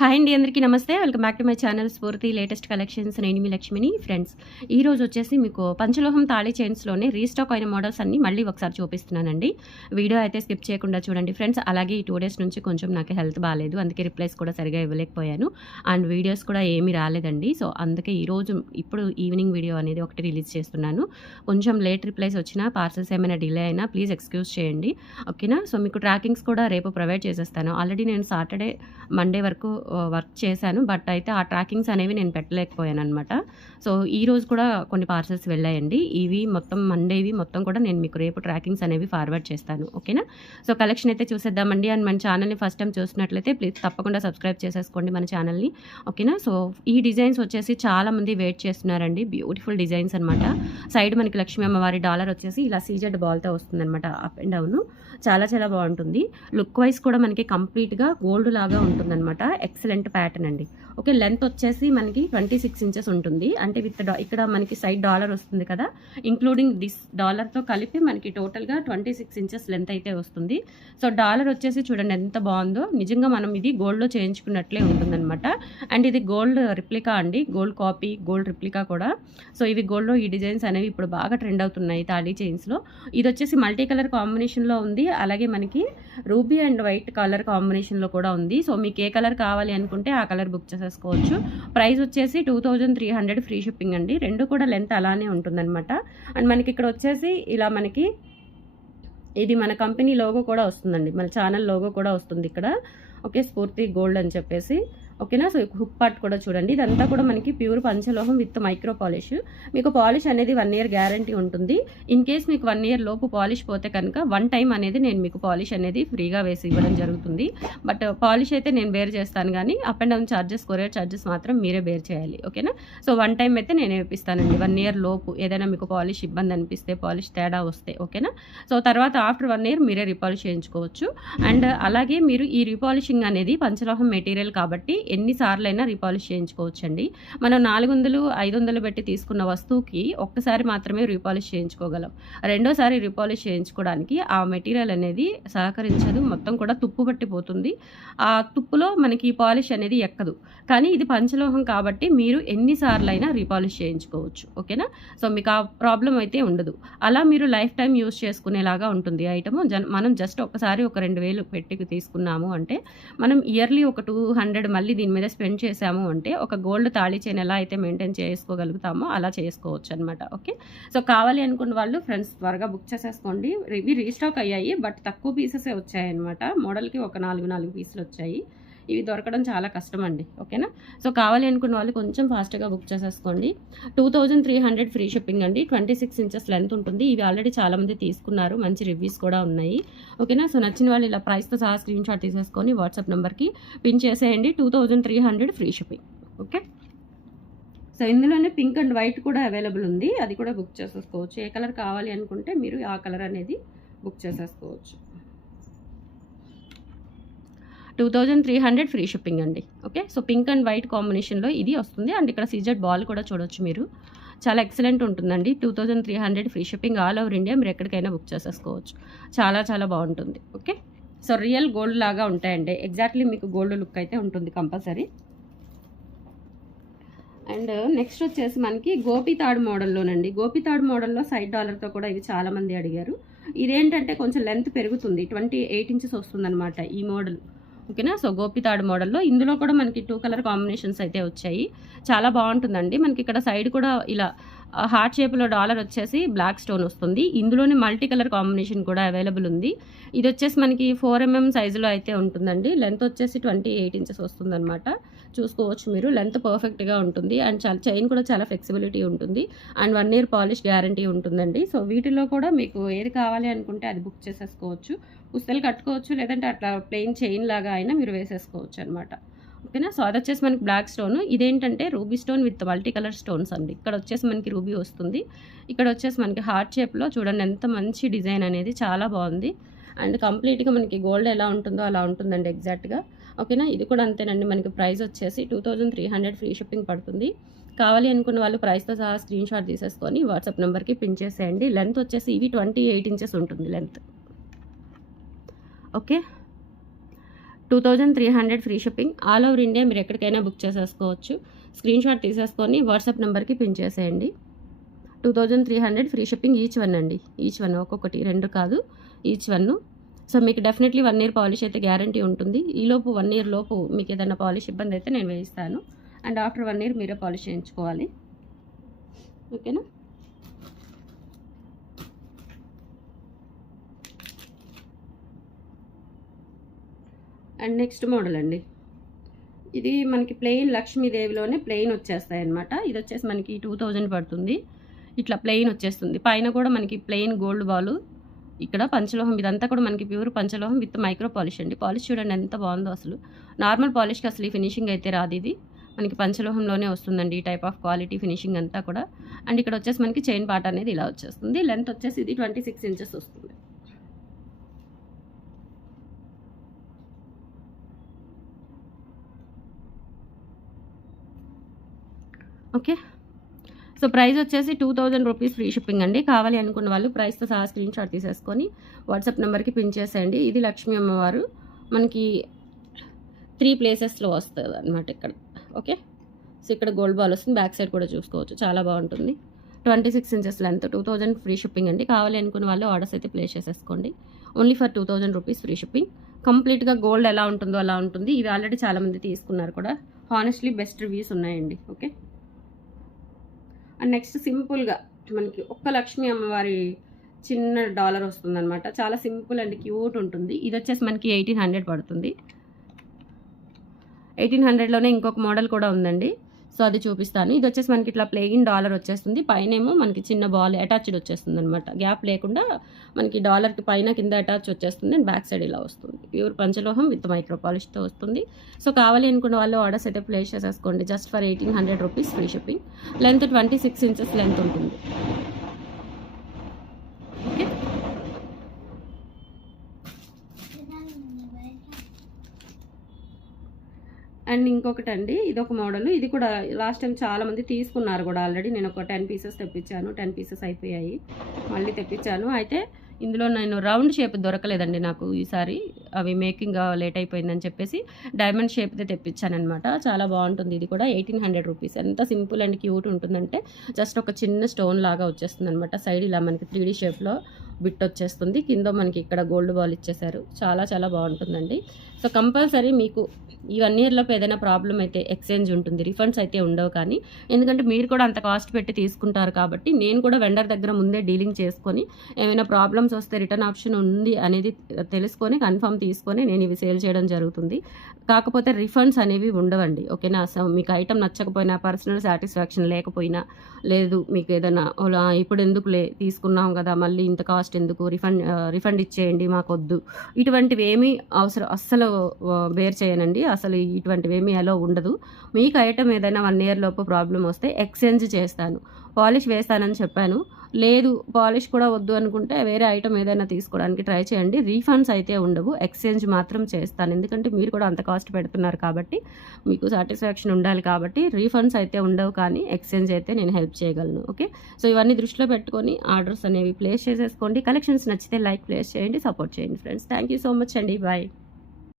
Hi అండి, అందరికీ నమస్తే. Welcome back to my channel స్ఫూర్తి లేటెస్ట్ కలెక్షన్స్. నేను మీ లక్ష్మిని. ఫ్రెండ్స్, ఈ రోజు వచ్చేసి మీకు పంచలోహం తాళీ చైన్స్లోనే రీస్టాక్ అయిన మోడల్స్ అన్ని మళ్ళీ ఒకసారి చూపిస్తున్నానండి. వీడియో అయితే స్కిప్ చేయకుండా చూడండి ఫ్రెండ్స్. అలాగే ఈ 2 డేస్ నుంచి కొంచెం నాకు హెల్త్ బాగాలేదు, అందుకే రిప్లైస్ కూడా సరిగా ఇవ్వలేకపోయాను అండ్ వీడియోస్ కూడా ఏమీ రాలేదండి. సో అందుకే ఈరోజు ఇప్పుడు ఈవినింగ్ వీడియో అనేది ఒకటి రిలీజ్ చేస్తున్నాను. కొంచెం లేట్ రిప్లైస్ వచ్చినా, పార్సల్స్ ఏమైనా డిలే అయినా ప్లీజ్ ఎక్స్క్యూజ్ చేయండి, ఓకేనా. సో మీకు ట్రాకింగ్స్ కూడా రేపు ప్రొవైడ్ చేసేస్తాను. ఆల్రెడీ నేను సాటర్డే మండే వరకు వర్క్ చేశాను, బట్ అయితే ఆ ట్రాకింగ్స్ అనేవి నేను పెట్టలేకపోయాను అనమాట. సో ఈ రోజు కూడా కొన్ని పార్సల్స్ వెళ్ళాయండి. ఇవి మొత్తం మండేవి మొత్తం కూడా నేను మీకు రేపు ట్రాకింగ్స్ అనేవి ఫార్వర్డ్ చేస్తాను, ఓకేనా. సో కలెక్షన్ అయితే చూసేద్దామండి. అండ్ మన ఛానల్ని ఫస్ట్ టైం చూసినట్లయితే ప్లీజ్ తప్పకుండా సబ్స్క్రైబ్ చేసేసుకోండి మన ఛానల్ని, ఓకేనా. సో ఈ డిజైన్స్ వచ్చేసి చాలామంది వెయిట్ చేస్తున్నారండి. బ్యూటిఫుల్ డిజైన్స్ అనమాట. సైడ్ మనకి లక్ష్మీ అమ్మవారి డాలర్ వచ్చేసి ఇలా సీజెడ్ బాల్తో వస్తుందన్నమాట, అప్ అండ్ డౌన్. చాలా చాలా బాగుంటుంది. లుక్ వైజ్ కూడా మనకి కంప్లీట్గా గోల్డ్ లాగా ఉంటుందన్నమాట. ఎక్సలెంట్ ప్యాటర్న్ అండి. ఓకే, లెంత్ వచ్చేసి మనకి 26 ఇంచెస్ ఉంటుంది. అంటే విత్ ఇక్కడ మనకి సైడ్ డాలర్ వస్తుంది కదా, ఇంక్లూడింగ్ దిస్ డాలర్తో కలిపి మనకి టోటల్గా 26 ఇంచెస్ లెంత్ అయితే వస్తుంది. సో డాలర్ వచ్చేసి చూడండి ఎంత బాగుందో. నిజంగా మనం ఇది గోల్డ్లో చేయించుకున్నట్లే ఉంటుందన్నమాట. అండ్ ఇది గోల్డ్ రిప్లికా అండి, గోల్డ్ కాపీ, గోల్డ్ రిప్లికా కూడా. సో ఇవి గోల్డ్లో ఈ డిజైన్స్ అనేవి ఇప్పుడు బాగా ట్రెండ్ అవుతున్నాయి తాళీ చైన్స్లో. ఇది వచ్చేసి మల్టీ కలర్ కాంబినేషన్లో ఉంది, అలాగే మనకి రూబీ అండ్ వైట్ కలర్ కాంబినేషన్లో కూడా ఉంది. సో మీకు ఏ కలర్ కావాలి అనుకుంటే ఆ కలర్ బుక్ చేసేసుకోవచ్చు. ప్రైస్ వచ్చేసి 2300 ఫ్రీ షిప్పింగ్ అండి. రెండు కూడా లెంత్ అలానే ఉంటుందన్నమాట. అండ్ మనకి ఇక్కడ వచ్చేసి ఇలా మనకి ఇది మన కంపెనీ లోగో కూడా వస్తుందండి, మన ఛానల్ లోగో కూడా వస్తుంది ఇక్కడ. ఓకే, స్ఫూర్తి గోల్డ్ అని చెప్పేసి, ఓకేనా. సో హుక్ పార్ట్ కూడా చూడండి. ఇదంతా కూడా మనకి ప్యూర్ పంచలోహం విత్ మైక్రో పాలిష్. మీకు పాలిష్ అనేది 1 ఇయర్ గ్యారంటీ ఉంటుంది. ఇన్ కేస్ మీకు 1 ఇయర్ లోపు పాలిష్ పోతే కనుక 1 టైం అనేది నేను మీకు పాలిష్ అనేది ఫ్రీగా వేసి ఇవ్వడం జరుగుతుంది. బట్ పాలిష్ అయితే నేను బేర్ చేస్తాను, కానీ up and down charges, courier charges మాత్రం మీరే బేర్ చేయాలి, ఓకేనా. సో 1 టైం అయితే నేను వేపిస్తానండి. 1 ఇయర్ లోపు ఏదైనా మీకు పాలిష్ ఇబ్బంది అనిపిస్తే, పాలిష్ తేడా వస్తే, ఓకేనా. సో తర్వాత ఆఫ్టర్ 1 ఇయర్ మీరే రీపాలిష్ చేయించుకోవచ్చు. అండ్ అలాగే మీరు ఈ రీపాలిషింగ్ అనేది పంచలోహం మెటీరియల్ కాబట్టి ఎన్నిసార్లైనా రీపాలిష్ చేయించుకోవచ్చండి. మనం 400, 500 పెట్టి తీసుకున్న వస్తువుకి ఒక్కసారి మాత్రమే రీపాలిష్ చేయించుకోగలం. రెండోసారి రీపాలిష్ చేయించుకోవడానికి ఆ మెటీరియల్ అనేది సహకరించదు, మొత్తం కూడా తుప్పు పట్టిపోతుంది. ఆ తుప్పులో మనకి పాలిష్ అనేది ఎక్కదు. కానీ ఇది పంచలోహం కాబట్టి మీరు ఎన్నిసార్లైనా రీపాలిష్ చేయించుకోవచ్చు, ఓకేనా. సో మీకు ఆ ప్రాబ్లం అయితే ఉండదు. అలా మీరు లైఫ్ టైం యూస్ చేసుకునేలాగా ఉంటుంది ఐటమ్. మనం జస్ట్ ఒకసారి ఒక 2000 పెట్టి తీసుకున్నాము అంటే, మనం ఇయర్లీ ఒక 200 మళ్ళీ దీని మీద స్పెండ్ చేసాము అంటే, ఒక గోల్డ్ తాళీ చైన్ ఎలా అయితే మెయింటైన్ చేసుకోగలుగుతామో అలా చేసుకోవచ్చు అనమాట, ఓకే. సో కావాలి అనుకున్న వాళ్ళు ఫ్రెండ్స్ త్వరగా బుక్ చేసేసుకోండి. ఇవి రీస్టాక్ అయ్యాయి, బట్ తక్కువ పీసెసే వచ్చాయి అనమాట. మోడల్కి ఒక 4 పీసులు వచ్చాయి. ఇవి దొరకడం చాలా కష్టం అండి, ఓకేనా. సో కావాలి అనుకున్న వాళ్ళు కొంచెం ఫాస్ట్గా బుక్ చేసేసుకోండి. 2300 ఫ్రీ షిప్పింగ్ అండి. 26 ఇంచెస్ లెంత్ ఉంటుంది. ఇవి ఆల్రెడీ చాలామంది తీసుకున్నారు, మంచి రివ్యూస్ కూడా ఉన్నాయి, ఓకేనా. సో నచ్చిన వాళ్ళు ఇలా ప్రైస్తో సహా స్క్రీన్ షాట్ తీసేసుకొని వాట్సాప్ నెంబర్కి పిన్ చేసేయండి. 2300 ఫ్రీ షిప్పింగ్, ఓకే. సో ఇందులోనే పింక్ అండ్ వైట్ కూడా అవైలబుల్ ఉంది, అది కూడా బుక్ చేసేసుకోవచ్చు. ఏ కలర్ కావాలి అనుకుంటే మీరు ఆ కలర్ అనేది బుక్ చేసేసుకోవచ్చు. 2300 ఫ్రీ షిప్పింగ్ అండి, okay. So pink and white కాంబినేషన్లో ఇది వస్తుంది. అండ్ ఇక్కడ సీజెడ్ బాల్ కూడా చూడొచ్చు మీరు, చాలా ఎక్సలెంట్ ఉంటుందండి. 2300 free shipping, all over India మీరు ఎక్కడికైనా బుక్ చేసేసుకోవచ్చు. చాలా చాలా బాగుంటుంది, ఓకే. సో రియల్ గోల్డ్ లాగా ఉంటాయండి, ఎగ్జాక్ట్లీ మీకు గోల్డ్ లుక్ అయితే ఉంటుంది కంపల్సరీ. అండ్ నెక్స్ట్ వచ్చేసి మనకి గోపితాడు మోడల్లోనండి. గోపితాడు మోడల్లో సైడ్ డాలర్తో కూడా ఇవి చాలామంది అడిగారు. ఇదేంటంటే కొంచెం లెంత్ పెరుగుతుంది, 28 ఇంచెస్ వస్తుందన్నమాట ఈ మోడల్, ఓకేనా. సో గోపితాడు మోడల్లో ఇందులో కూడా మనకి 2 కలర్ కాంబినేషన్స్ అయితే వచ్చాయి. చాలా బాగుంటుందండి. మనకి ఇక్కడ సైడ్ కూడా ఇలా హార్ట్ షేప్లో డాలర్ వచ్చేసి బ్లాక్ స్టోన్ వస్తుంది. ఇందులోనే మల్టీ కలర్ కాంబినేషన్ కూడా అవైలబుల్ ఉంది. ఇది వచ్చేసి మనకి 4mm సైజులో అయితే ఉంటుందండి. లెంత్ వచ్చేసి 28 ఇంచెస్ వస్తుందన్నమాట. చూసుకోవచ్చు మీరు, లెంత్ పర్ఫెక్ట్గా ఉంటుంది. అండ్ చాలా చైన్ కూడా చాలా ఫ్లెక్సిబిలిటీ ఉంటుంది. అండ్ 1 ఇయర్ పాలిష్ గ్యారంటీ ఉంటుందండి. సో వీటిలో కూడా మీకు ఏది కావాలి అనుకుంటే అది బుక్ చేసేసుకోవచ్చు. పుస్తలు కట్టుకోవచ్చు, లేదంటే అట్లా ప్లెయిన్ చైన్ లాగా అయినా మీరు వేసేసుకోవచ్చు అనమాట, ఓకేనా. సో అది వచ్చేసి మనకి బ్లాక్ స్టోన్. ఇదేంటంటే ruby stone with multi colour stones అండి. ఇక్కడ వచ్చేసి మనకి రూబీ వస్తుంది, ఇక్కడ వచ్చేసి మనకి హార్ట్ షేప్లో చూడండి ఎంత మంచి డిజైన్ అనేది, చాలా బాగుంది. అండ్ కంప్లీట్గా మనకి గోల్డ్ ఎలా ఉంటుందో అలా ఉంటుందండి ఎగ్జాక్ట్గా, ఓకేనా. ఇది కూడా అంతేనండి. మనకి ప్రైస్ వచ్చేసి 2300 ఫ్రీ షిప్పింగ్ పడుతుంది. కావాలి అనుకున్న వాళ్ళు ప్రైస్తో సహా స్క్రీన్ షాట్ తీసేసుకొని వాట్సాప్ నెంబర్కి పిన్ చేసేయండి. లెంత్ వచ్చేసి ఇవి 28 ఇంచెస్ ఉంటుంది length, okay. 2300 free shipping. All over India మీరు ఎక్కడికైనా బుక్ చేసేసుకోవచ్చు. స్క్రీన్ షాట్ తీసేసుకొని వాట్సాప్ నెంబర్కి పిన్ చేసేయండి. 2300 ఫ్రీ షిప్పింగ్ ఈచ్ వన్ అండి. ఈచ్ వన్ ఒక్కొక్కటి 2 కాదు, ఈచ్ వన్. సో మీకు డెఫినెట్లీ 1 ఇయర్ పాలిష్ అయితే గ్యారంటీ ఉంటుంది. ఈలోపు 1 ఇయర్ లోపు మీకు ఏదైనా పాలిష్ ఇబ్బంది అయితే నేను వేయిస్తాను. అండ్ ఆఫ్టర్ 1 ఇయర్ మీరే పాలిష్ చేయించుకోవాలి. ఓకేనా? అండ్ నెక్స్ట్ మోడల్ అండి. ఇది మనకి ప్లెయిన్ లక్ష్మీదేవిలోనే ప్లెయిన్ వచ్చేస్తాయి అనమాట. ఇది వచ్చేసి మనకి 2000 పడుతుంది. ఇట్లా ప్లెయిన్ వచ్చేస్తుంది. పైన కూడా మనకి ప్లెయిన్ గోల్డ్ బాల్, ఇక్కడ పంచలోహం. ఇదంతా కూడా మనకి ప్యూర్ పంచలోహం విత్ మైక్రో పాలిష్ అండి. పాలిష్ చూడండి ఎంత బాగుందో అసలు. నార్మల్ పాలిష్కి అసలు ఈ ఫినిషింగ్ అయితే రాదు. ఇది మనకి పంచలోహంలోనే వస్తుందండి ఈ టైప్ ఆఫ్ క్వాలిటీ ఫినిషింగ్ అంతా కూడా. అండ్ ఇక్కడ వచ్చేసి మనకి చైన్ పార్ట్ అనేది ఇలా వచ్చేస్తుంది. లెంత్ వచ్చేసి ఇది 26 ఇంచెస్ వస్తుంది. ఓకే. సో ప్రైస్ వచ్చేసి 2000 రూపీస్ ఫ్రీ షిప్పింగ్ అండి. కావాలి అనుకున్న వాళ్ళు ప్రైస్తో సహా స్క్రీన్ షాట్ తీసేసుకొని వాట్సాప్ నెంబర్కి పిన్ చేసేయండి. ఇది లక్ష్మీ అమ్మవారు మనకి 3 ప్లేసెస్లో వస్తుంది అనమాట ఇక్కడ. ఓకే. సో ఇక్కడ గోల్డ్ బాల్ వస్తుంది. బ్యాక్ సైడ్ కూడా చూసుకోవచ్చు, చాలా బాగుంటుంది. 26 ఇంచెస్ లెంత్. 2000 ఫ్రీ షిప్పింగ్ అండి. కావాలి అనుకున్న వాళ్ళు ఆర్డర్స్ అయితే ప్లేస్ చేసేసుకోండి. Only for 2000 rupees free shipping. కంప్లీట్గా గోల్డ్ ఎలా ఉంటుందో అలా ఉంటుంది. ఇవి ఆల్రెడీ చాలామంది తీసుకున్నారు కూడా. హానెస్ట్లీ బెస్ట్ రివ్యూస్ ఉన్నాయండి. ఓకే. అండ్ నెక్స్ట్ సింపుల్గా మనకి ఒక్క లక్ష్మీ అమ్మవారి చిన్న డాలర్ వస్తుంది అనమాట. చాలా సింపుల్ అండ్ క్యూట్ ఉంటుంది. ఇది వచ్చేసి మనకి 1800 పడుతుంది. 1800లోనే ఇంకొక మోడల్ కూడా ఉందండి. సో అది చూపిస్తాను. ఇది వచ్చేసి మనకి ఇట్లా ప్లెయిన్ డాలర్ వచ్చేస్తుంది. పైన ఏమో మనకి చిన్న బాల్ అటాచ్డ్ వచ్చేస్తుంది అనమాట. గ్యాప్ లేకుండా మనకి డాలర్కి పైన కింద అటాచ్ వచ్చేస్తుంది. అండ్ బ్యాక్ సైడ్ ఇలా వస్తుంది. ప్యూర్ పంచలోహం విత్ మైక్రో పాలిష్తో వస్తుంది. సో కావాలి అనుకున్న వాళ్ళు ఆర్డర్స్ అయితే ప్లేస్ చేసేసుకోండి. Just for 1800 rupees free shipping. Length 26 inches length ఉంటుంది. ఓకే. అండ్ ఇంకొకటి అండి, ఇదొక మోడల్. ఇది కూడా లాస్ట్ టైం చాలామంది తీసుకున్నారు కూడా ఆల్రెడీ. నేను ఒక 10 పీసెస్ తెప్పించాను. 10 పీసెస్ అయిపోయాయి, మళ్ళీ తెప్పించాను. అయితే ఇందులో నేను రౌండ్ షేప్ దొరకలేదండి నాకు ఈసారి. అవి మేకింగ్ లేట్ అయిపోయిందని చెప్పేసి డైమండ్ షేప్దే తెప్పించానమాట. చాలా బాగుంటుంది. ఇది కూడా 1800 రూపీస్. ఎంత సింపుల్ అండ్ క్యూట్ ఉంటుందంటే జస్ట్ ఒక చిన్న స్టోన్ లాగా వచ్చేస్తుంది అనమాట. సైడ్ ఇలా మనకి 3D షేప్లో బిట్ వచ్చేస్తుంది. కింద మనకి ఇక్కడ గోల్డ్ బాల్ ఇచ్చేసారు. చాలా చాలా బాగుంటుందండి. సో కంపల్సరీ మీకు ఈ 1 ఇయర్లోపు ఏదైనా ప్రాబ్లం అయితే ఎక్స్చేంజ్ ఉంటుంది. రిఫండ్స్ అయితే ఉండవు. కానీ ఎందుకంటే మీరు కూడా అంత కాస్ట్ పెట్టి తీసుకుంటారు కాబట్టి నేను కూడా వెండర్ దగ్గర ముందే డీలింగ్ చేసుకొని ఏమైనా ప్రాబ్లమ్స్ వస్తే రిటర్న్ ఆప్షన్ ఉంది అనేది తెలుసుకొని కన్ఫర్మ్ తీసుకొని నేను ఇవి సేల్ చేయడం జరుగుతుంది. కాకపోతే రిఫండ్స్ అనేవి ఉండవండి. ఓకేనా? సో మీకు ఐటమ్ నచ్చకపోయినా, పర్సనల్ సాటిస్ఫాక్షన్ లేకపోయినా, లేదు మీకు ఏదైనా ఇప్పుడు ఎందుకు తీసుకున్నాం కదా మళ్ళీ ఇంత కాస్ట్ ఎందుకు, రిఫండ్ ఇచ్చేయండి మాకొద్దు, ఇటువంటివి ఏమీ అస్సలు బేర్ చేయనండి. అసలు ఇటువంటివి ఏమీ అలో ఉండదు. మీకు ఐటమ్ ఏదైనా 1 ఇయర్ లోపు ప్రాబ్లం వస్తే ఎక్స్చేంజ్ చేస్తాను. పాలిష్ వేస్తానని చెప్పాను. లేదు పాలిష్ కూడా వద్దు అనుకుంటే వేరే ఐటమ్ ఏదైనా తీసుకోవడానికి ట్రై చేయండి. రీఫండ్స్ అయితే ఉండవు. ఎక్స్చేంజ్ మాత్రం చేస్తాను. ఎందుకంటే మీరు కూడా అంత కాస్ట్ పెడుతున్నారు కాబట్టి మీకు సాటిస్ఫాక్షన్ ఉండాలి కాబట్టి రీఫండ్స్ అయితే ఉండవు. కానీ ఎక్స్చేంజ్ అయితే నేను హెల్ప్ చేయగలను. ఓకే. సో ఇవన్నీ దృష్టిలో పెట్టుకొని ఆర్డర్స్ అనేవి ప్లేస్ చేసేసుకోండి. కలెక్షన్స్ నచ్చితే లైక్ ప్లేస్ చేయండి, సపోర్ట్ చేయండి friends. Thank you so much అండి. బాయ్.